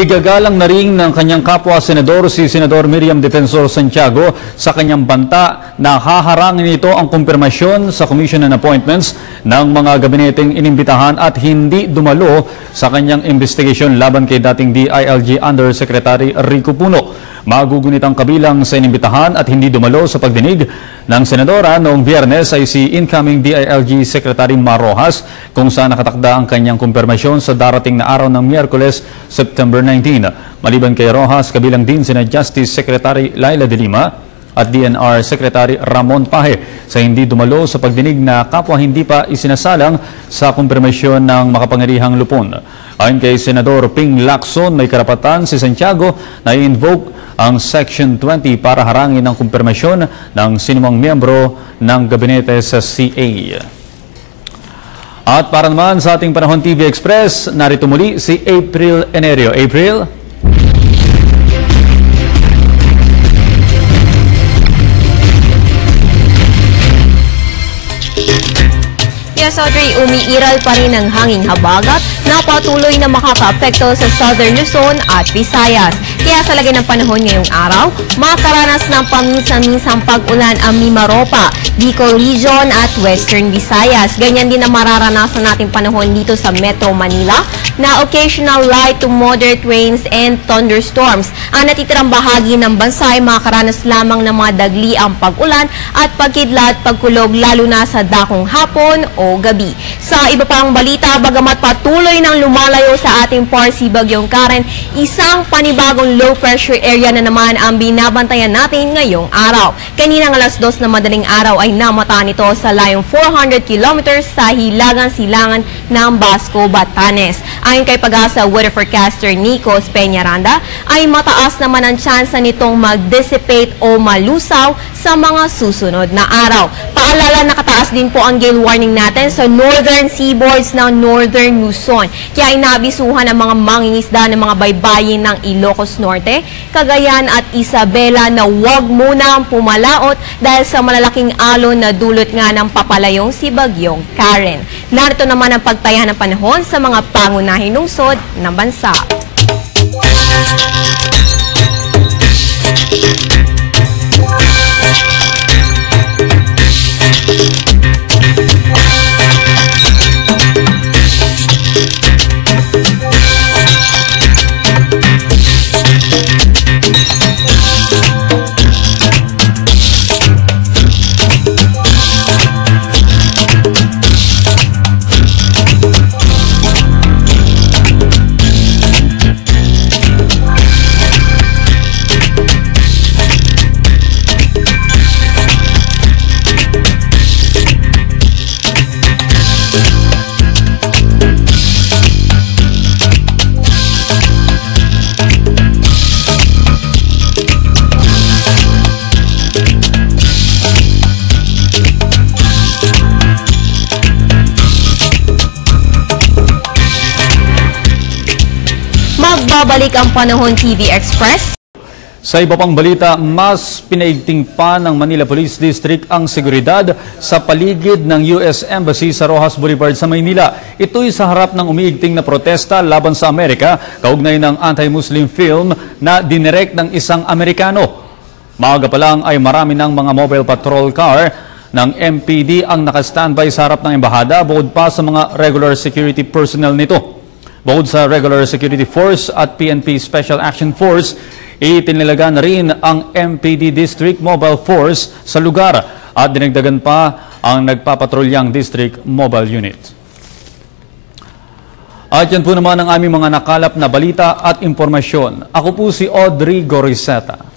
Igagalang na rin ng kanyang kapwa-senador si Senador Miriam Defensor Santiago sa kanyang banta na haharangin nito ang kumpirmasyon sa Commission on Appointments ng mga gabineteng inimbitahan at hindi dumalo sa kanyang investigasyon laban kay dating DILG Undersecretary Rico Puno. Magugunit ang kabilang sa inimbitahan at hindi dumalo sa pagdinig ng senadora noong Biyernes ay si incoming DILG Secretary Mar Rojas, kung saan nakatakda ang kanyang kumpirmasyon sa darating na araw ng Miyerkules, September 19. Maliban kay Rojas, kabilang din sina Justice Secretary Laila de Lima at DNR Secretary Ramon Paje sa hindi dumalo sa pagdinig na kapwa hindi pa isinasalang sa kumpirmasyon ng makapangyarihang lupon. Ayon kay Senador Ping Lacson, may karapatan si Santiago na i-invoke ang Section 20 para harangin ang kumpirmasyon ng sinumang miyembro ng gabinete sa CA. At para naman sa ating Panahon TV Express, narito muli si April Enerio. April? Yes, Audrey, umiiral pa rin ang hanging habagat na patuloy na makakaapekto sa Southern Luzon at Visayas. Kaya sa lagay ng panahon ngayong araw, makaranas ng paminsan-minsang pag-ulan ang Mimaropa, Bicol Region at Western Visayas. Ganyan din ang mararanasan nating panahon dito sa Metro Manila na occasional light to moderate rains and thunderstorms. Ang natitirang bahagi ng bansa ay makaranas lamang ng mga dagli ang pag-ulan at pagkidlat, pagkulog lalo na sa dakong hapon o gabi. Sa iba pang balita, bagamat patuloy nang lumalayo sa ating Parsi Bagyong Karen, isang panibagong low pressure area na naman ang binabantayan natin ngayong araw. Kaninang alas 2 na madaling araw ay namata nito sa layong 400 kilometers sa hilagang-silangan ng Basco, Batanes. Ayon kay Pag-asa weather forecaster Nicos Peñaranda, ay mataas naman ang tsansa nitong mag-dissipate o malusaw sa mga susunod na araw. Paalala, nakataas din po ang gale warning natin sa northern seaboards ng Northern Luzon. Kaya inabisuhan ang mga mangingisda ng mga baybayin ng Ilocos Norte, Cagayan at Isabela na huwag munang pumalaot dahil sa malalaking alon na dulot nga ng papalayong si Bagyong Karen. Narito naman ang pagtaya ng panahon sa mga pangunahing lungsod ng bansa. Magbabalik ang Panahon TV Express. Sa iba pang balita, mas pinaigting pa ng Manila Police District ang seguridad sa paligid ng US Embassy sa Roxas Boulevard sa Maynila. Ito'y sa harap ng umiigting na protesta laban sa Amerika kaugnay ng anti-Muslim film na dinirect ng isang Amerikano. Maaga pa lang ay marami ng mga mobile patrol car ng MPD ang nakastandby sa harap ng embahada bukod pa sa mga regular security personnel nito. Bukod sa regular security force at PNP Special Action Force, itinilaga na rin ang MPD District Mobile Force sa lugar at dinagdagan pa ang nagpapatrulyang District Mobile Unit. At yan po naman ang aming mga nakalap na balita at impormasyon. Ako po si Audrey Goriseta.